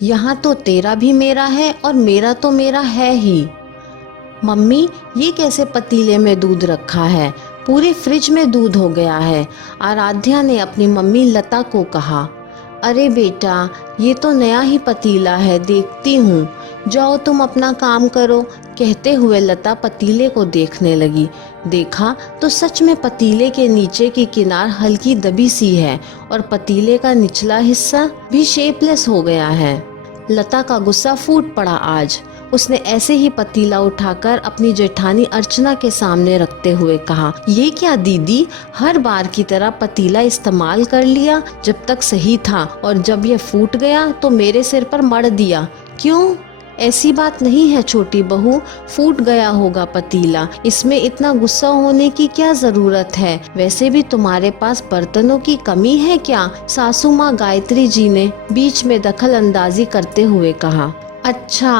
यहाँ तो तेरा भी मेरा है और मेरा तो मेरा है ही। मम्मी, ये कैसे पतीले में दूध रखा है? पूरे फ्रिज में दूध हो गया है। आराध्या ने अपनी मम्मी लता को कहा। अरे बेटा, ये तो नया ही पतीला है, देखती हूँ। जाओ तुम अपना काम करो, कहते हुए लता पतीले को देखने लगी। देखा तो सच में पतीले के नीचे की किनार हल्की दबी सी है और पतीले का निचला हिस्सा भी शेपलेस हो गया है। लता का गुस्सा फूट पड़ा आज। उसने ऐसे ही पतीला उठाकर अपनी जेठानी अर्चना के सामने रखते हुए कहा, ये क्या दीदी, हर बार की तरह पतीला इस्तेमाल कर लिया जब तक सही था, और जब ये फूट गया तो मेरे सिर पर मढ़ दिया। क्यों? ऐसी बात नहीं है छोटी बहू, फूट गया होगा पतीला, इसमें इतना गुस्सा होने की क्या जरूरत है? वैसे भी तुम्हारे पास बर्तनों की कमी है क्या? सासू माँ गायत्री जी ने बीच में दखल अंदाजी करते हुए कहा। अच्छा,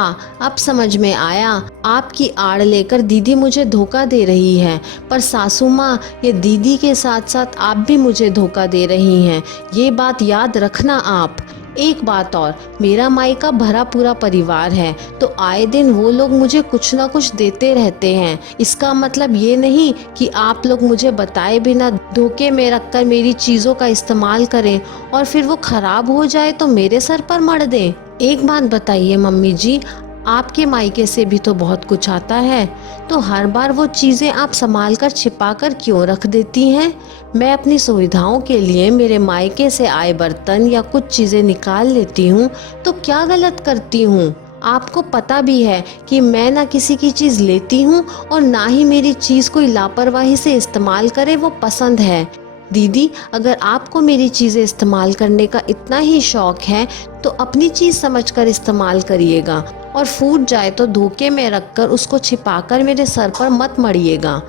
अब समझ में आया, आपकी आड़ लेकर दीदी मुझे धोखा दे रही है। पर सासू माँ, ये दीदी के साथ साथ आप भी मुझे धोखा दे रही हैं, ये बात याद रखना आप। एक बात और, मेरा मायका भरा पूरा परिवार है, तो आए दिन वो लोग मुझे कुछ ना कुछ देते रहते हैं। इसका मतलब ये नहीं कि आप लोग मुझे बताए बिना धोखे में रखकर मेरी चीज़ों का इस्तेमाल करें और फिर वो खराब हो जाए तो मेरे सर पर मढ़ दें। एक बात बताइए मम्मी जी, आपके मायके से भी तो बहुत कुछ आता है, तो हर बार वो चीज़ें आप संभाल कर छिपा कर क्यों रख देती हैं? मैं अपनी सुविधाओं के लिए मेरे मायके से आए बर्तन या कुछ चीज़ें निकाल लेती हूँ, तो क्या गलत करती हूँ? आपको पता भी है कि मैं ना किसी की चीज़ लेती हूँ और ना ही मेरी चीज़ कोई लापरवाही से इस्तेमाल करे वो पसंद है। दीदी, अगर आपको मेरी चीज़ें इस्तेमाल करने का इतना ही शौक है तो अपनी चीज़ समझकर इस्तेमाल करिएगा, और फूट जाए तो धोखे में रखकर उसको छिपाकर मेरे सर पर मत मढ़िएगा।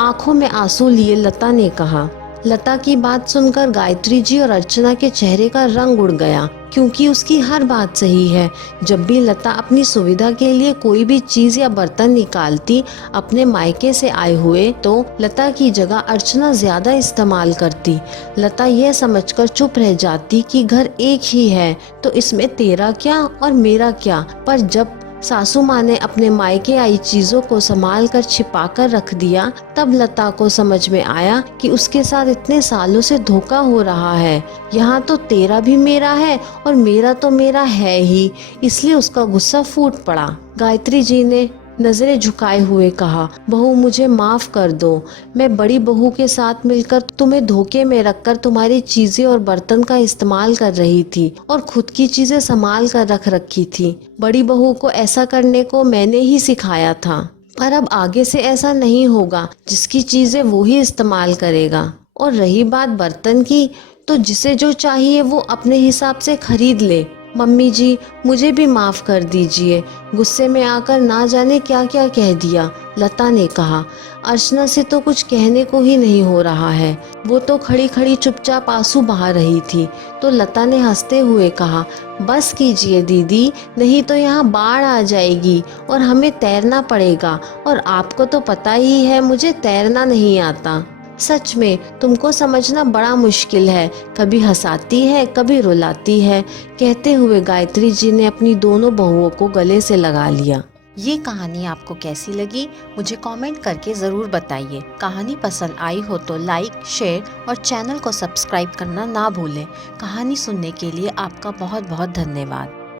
आंखों में आंसू लिए लता ने कहा। लता की बात सुनकर गायत्री जी और अर्चना के चेहरे का रंग उड़ गया, क्योंकि उसकी हर बात सही है। जब भी लता अपनी सुविधा के लिए कोई भी चीज या बर्तन निकालती अपने मायके से आए हुए, तो लता की जगह अर्चना ज्यादा इस्तेमाल करती। लता यह समझकर चुप रह जाती कि घर एक ही है तो इसमें तेरा क्या और मेरा क्या। पर जब सासू माँ ने अपने मायके आई चीजों को संभाल कर छिपा कर रख दिया, तब लता को समझ में आया कि उसके साथ इतने सालों से धोखा हो रहा है। यहाँ तो तेरा भी मेरा है और मेरा तो मेरा है ही, इसलिए उसका गुस्सा फूट पड़ा। गायत्री जी ने नजरें झुकाए हुए कहा, बहू मुझे माफ कर दो, मैं बड़ी बहू के साथ मिलकर तुम्हें धोखे में रखकर तुम्हारी चीजें और बर्तन का इस्तेमाल कर रही थी और खुद की चीजें संभाल कर रख रखी थी। बड़ी बहू को ऐसा करने को मैंने ही सिखाया था, पर अब आगे से ऐसा नहीं होगा, जिसकी चीजें वो ही इस्तेमाल करेगा। और रही बात बर्तन की, तो जिसे जो चाहिए वो अपने हिसाब से खरीद ले। मम्मी जी, मुझे भी माफ कर दीजिए, गुस्से में आकर ना जाने क्या क्या कह दिया, लता ने कहा। अर्चना से तो कुछ कहने को ही नहीं हो रहा है, वो तो खड़ी खड़ी चुपचाप आंसू बहा रही थी। तो लता ने हंसते हुए कहा, बस कीजिए दीदी, नहीं तो यहाँ बाढ़ आ जाएगी और हमें तैरना पड़ेगा, और आपको तो पता ही है मुझे तैरना नहीं आता। सच में तुमको समझना बड़ा मुश्किल है, कभी हंसाती है कभी रुलाती है। कहते हुए गायत्री जी ने अपनी दोनों बहुओं को गले से लगा लिया। ये कहानी आपको कैसी लगी मुझे कमेंट करके ज़रूर बताइए। कहानी पसंद आई हो तो लाइक, शेयर और चैनल को सब्सक्राइब करना ना भूलें। कहानी सुनने के लिए आपका बहुत बहुत धन्यवाद।